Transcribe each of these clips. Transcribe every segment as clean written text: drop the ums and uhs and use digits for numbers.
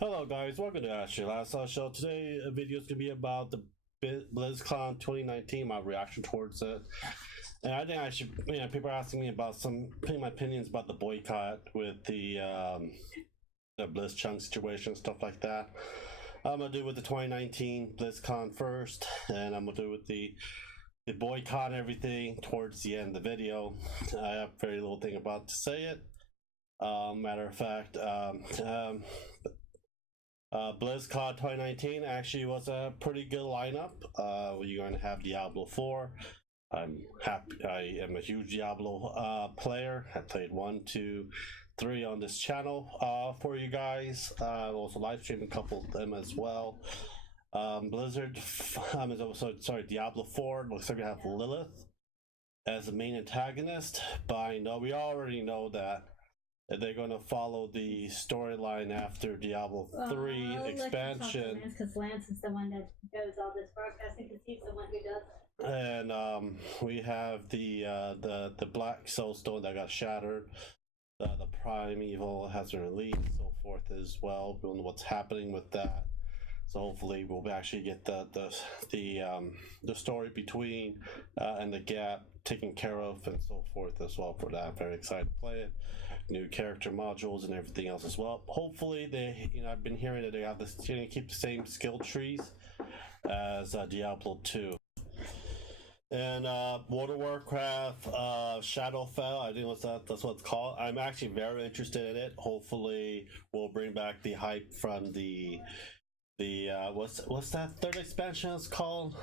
Hello guys, welcome to Ashley Last Show. Today a video is going to be about the BlizzCon 2019, my reaction towards it. And I think I should, people are asking me about my opinions about the boycott with the BlizzCon situation, stuff like that. I'm going to do with the 2019 BlizzCon first, and I'm going to do with the boycott and everything towards the end of the video. I have very little thing about to say it. Matter of fact, BlizzCon 2019 actually was a pretty good lineup. You're going to have Diablo 4. I'm happy. I am a huge Diablo player. I played 1, 2, 3 on this channel for you guys. Also live streamed a couple of them as well. Blizzard, Diablo 4 looks like we have Lilith as the main antagonist, but we already know that they're going to follow the storyline after Diablo 3 expansion. Because Lance is the one that does all this broadcasting, because he's the one who does it. And we have the Black Soulstone that got shattered. The Primeval has been released, and so forth as well. We don't know what's happening with that. So hopefully we'll actually get the story between and the gap taken care of and so forth as well. For that, I'm very excited to play it. New character modules and everything else as well. Hopefully they, I've been hearing that they have this, keep the same skill trees as Diablo 2. And World of Warcraft Shadowfell, I think that's what it's called. I'm actually very interested in it. Hopefully we'll bring back the hype from the what's that third expansion it's called?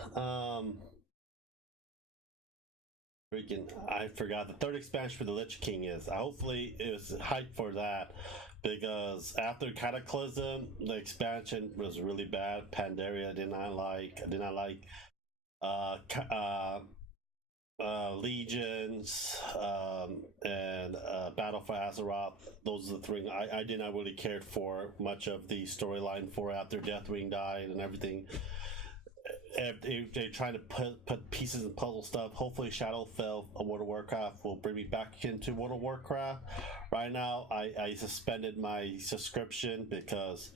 Freaking, I forgot the third expansion for the Lich King is. Hopefully it was hype for that, because after Cataclysm the expansion was really bad. Pandaria I did not like. Legions and Battle for Azeroth. Those are the three I did not really care for much of the storyline for after Deathwing died and everything. They're trying to put pieces and puzzle stuff. Hopefully Shadowfell of World of Warcraft will bring me back into World of Warcraft. Right now I suspended my subscription because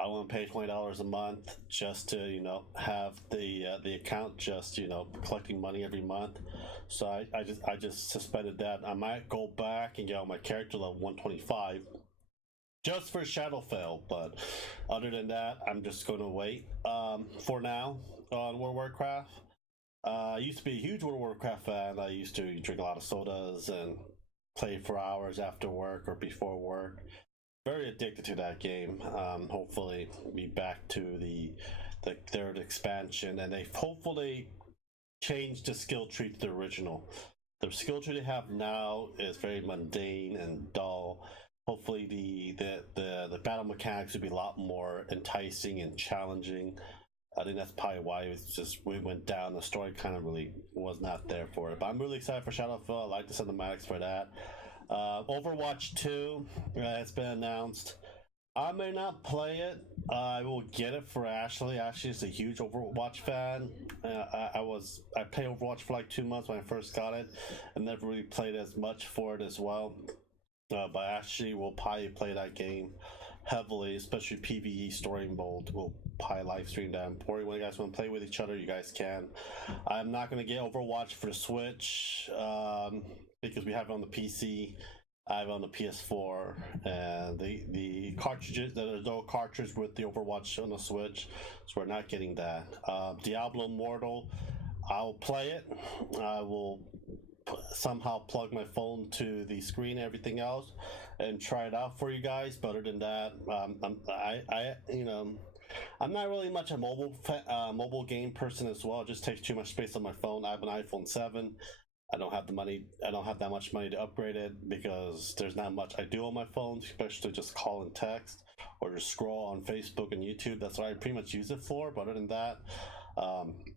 I want to pay $20 a month just to have the account just collecting money every month. So I just suspended that. I might go back and get on my character level 125 just for Shadowfell, but other than that I'm just going to wait for now on World of Warcraft. I used to be a huge World of Warcraft fan. I used to drink a lot of sodas and play for hours after work or before work. Very addicted to that game. Hopefully be back to the third expansion, and they hopefully change the skill tree to the original. The skill tree they have now is very mundane and dull. Hopefully the battle mechanics would be a lot more enticing and challenging. I think that's probably why we went down. The story kind of really was not there for it. But I'm really excited for Shadowfell. I like the cinematics for that. Overwatch 2 it's been announced. I may not play it. I will get it for Ashley. Ashley is a huge Overwatch fan. I played Overwatch for like 2 months when I first got it, and never really played as much for it as well. But Ashley will probably play that game heavily, especially PvE story mode. We'll probably live stream that. Or when you guys want to play with each other, you guys can. I'm not going to get Overwatch for the Switch because we have it on the PC. I have it on the PS4, and the cartridges, the adult cartridge with the Overwatch on the Switch, so we're not getting that. Diablo Immortal, I'll play it. I will somehow plug my phone to the screen and everything else and try it out for you guys. But other than that, I'm not really much a mobile game person as well. It just takes too much space on my phone. I have an iPhone 7. I don't have the money. I don't have that much money to upgrade it because there's not much I do on my phone, especially just call and text or just scroll on Facebook and YouTube. That's what I pretty much use it for. But other than that,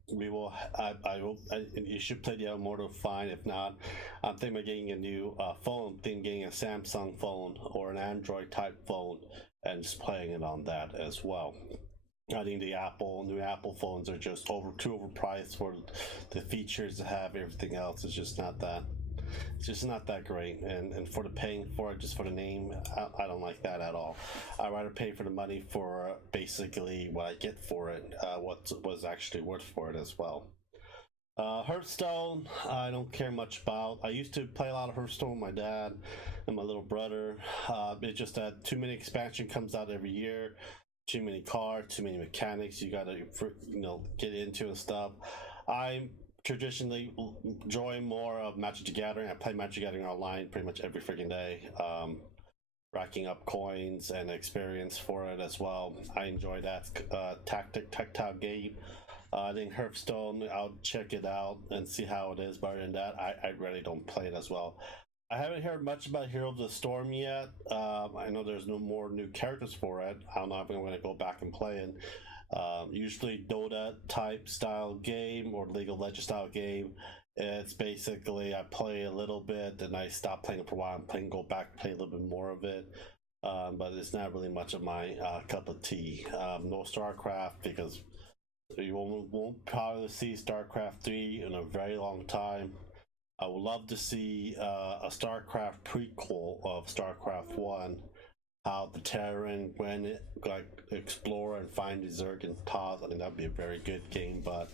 you should play the Immortal fine. If not, I'm thinking of getting a new phone. I'm thinking getting a Samsung phone or an Android type phone and just playing it on that as well. I think the new Apple phones are just too overpriced for the features to have. Everything else is just not that It's just not that great, and for the paying for it just for the name, I don't like that at all. I'd rather pay for the money for basically what I get for it, what was actually worth for it as well. Hearthstone, I don't care much about. I used to play a lot of Hearthstone with my dad and my little brother. It's just that too many expansion comes out every year, too many cards, too many mechanics you gotta get into and stuff. I'm traditionally enjoy more of Magic the Gathering. I play Magic the Gathering online pretty much every freaking day, racking up coins and experience for it as well. I enjoy that tactile game. I think Hearthstone, I'll check it out and see how it is. But other than that, I really don't play it as well. I haven't heard much about Heroes of the Storm yet. I know there's no more new characters for it. I don't know if I'm going to go back and play it. Usually Dota type style game or League of Legends style game. It's basically I play a little bit and I stop playing it for a while and go back and play a little bit more of it. But it's not really much of my cup of tea. No StarCraft because you won't probably see StarCraft 3 in a very long time. I would love to see a StarCraft prequel of StarCraft 1, how the Terran went explore and find the Zerg and Taz. I think that'd be a very good game, but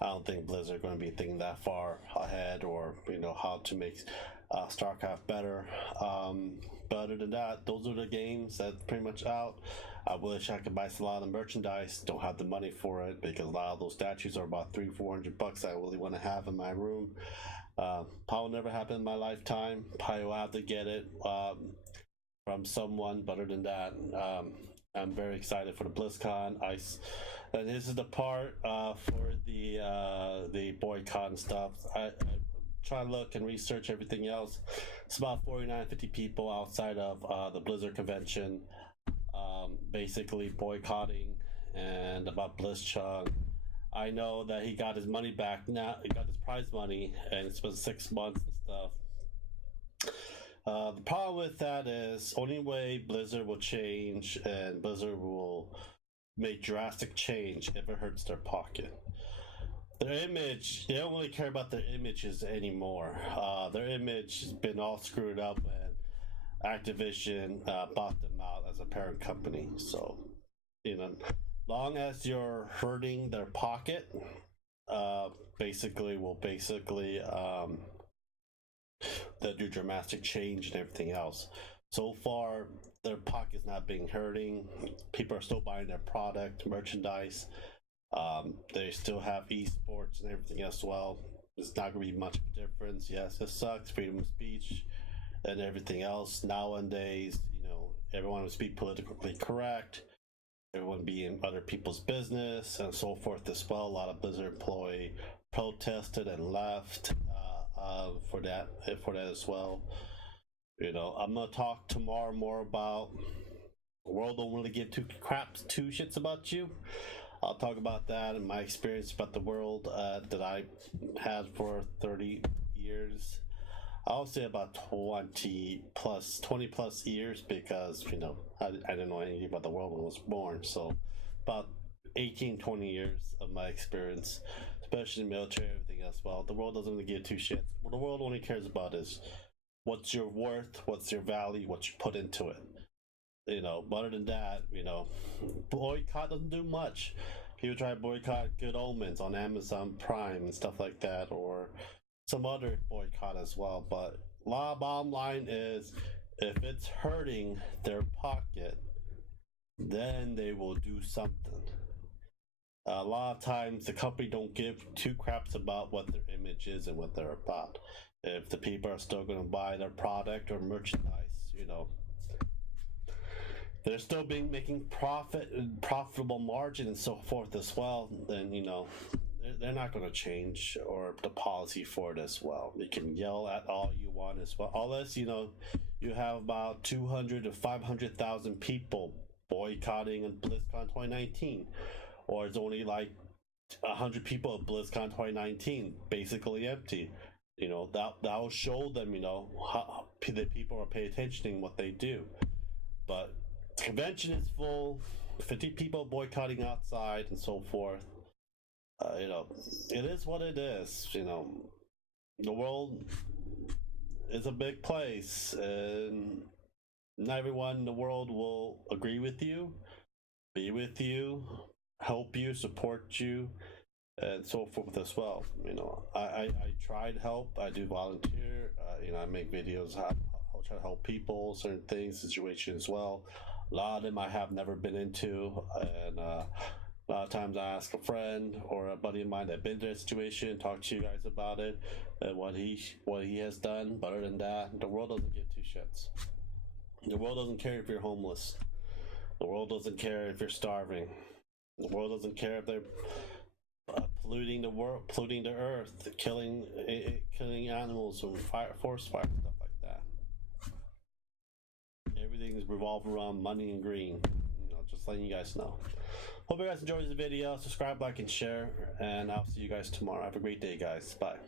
I don't think Blizzard are going to be thinking that far ahead or how to make StarCraft better. But other than that, those are the games that's pretty much out. I wish I could buy a lot of merchandise. Don't have the money for it because a lot of those statues are about $300-400 I really want to have in my room. Probably never happen in my lifetime. Probably will have to get it from someone. But other than that, I'm very excited for the BlizzCon. And this is the part for the boycott and stuff. I try to look and research everything else. It's about 49-50 people outside of the Blizzard convention, basically boycotting, and about BlizzCon. I know that he got his money back now. He got his prize money, and it's been 6 months and stuff. The problem with that is only way Blizzard will change and Blizzard will make drastic change if it hurts their pocket. Their image, they don't really care about their images anymore. Their image has been all screwed up, and Activision bought them out as a parent company. So, long as you're hurting their pocket, they'll do dramatic change and everything else. So far, their pocket's not being hurting. People are still buying their product, merchandise. They still have esports and everything as well. It's not going to be much of a difference. Yes, it sucks, freedom of speech and everything else. Nowadays, everyone would speak politically correct. Everyone be in other people's business and so forth as well. A lot of Blizzard employee protested and left for that as well. I'm gonna talk tomorrow more about the world don't really give two shits about you. I'll talk about that and my experience about the world that I had for 30 years. I'll say about 20 plus years because I didn't know anything about the world when I was born. So about 18-20 years of my experience, especially in the military, everything as well. The world doesn't really give two shits. What the world only cares about is what's your worth, what's your value, what you put into it. But other than that, boycott doesn't do much. People try to boycott Good Omens on Amazon Prime and stuff like that, or some other boycott as well. But bottom line is, if it's hurting their pocket, then they will do something. A lot of times the company don't give two craps about what their image is and what they're about. If the people are still going to buy their product or merchandise, they're still making profitable margin and so forth as well, then they're not going to change or the policy for it as well. You can yell at all you want as well, unless you have about 200 to 500,000 people boycotting in BlizzCon 2019, or it's only like 100 people at BlizzCon 2019, basically empty. That'll show them how the people are paying attention to what they do. But the convention is full, 50 people boycotting outside and so forth. It is what it is. The world is a big place, and not everyone in the world will agree with you, be with you, help you, support you, and so forth as well. You know, I try to help. I do volunteer. You know, I make videos. I'll try to help people, certain things, situations as well. A lot of them I have never been into, and a lot of times I ask a friend or a buddy of mine that been in that situation, talk to you guys about it, and what he has done. But other than that, the world doesn't give two shits. The world doesn't care if you're homeless. The world doesn't care if you're starving. The world doesn't care if they're polluting the world, polluting the earth, killing animals, and forest fire, stuff like that. Everything's revolved around money and green. You know, just letting you guys know. Hope you guys enjoyed this video. Subscribe, like, and share, and I'll see you guys tomorrow. Have a great day, guys. Bye.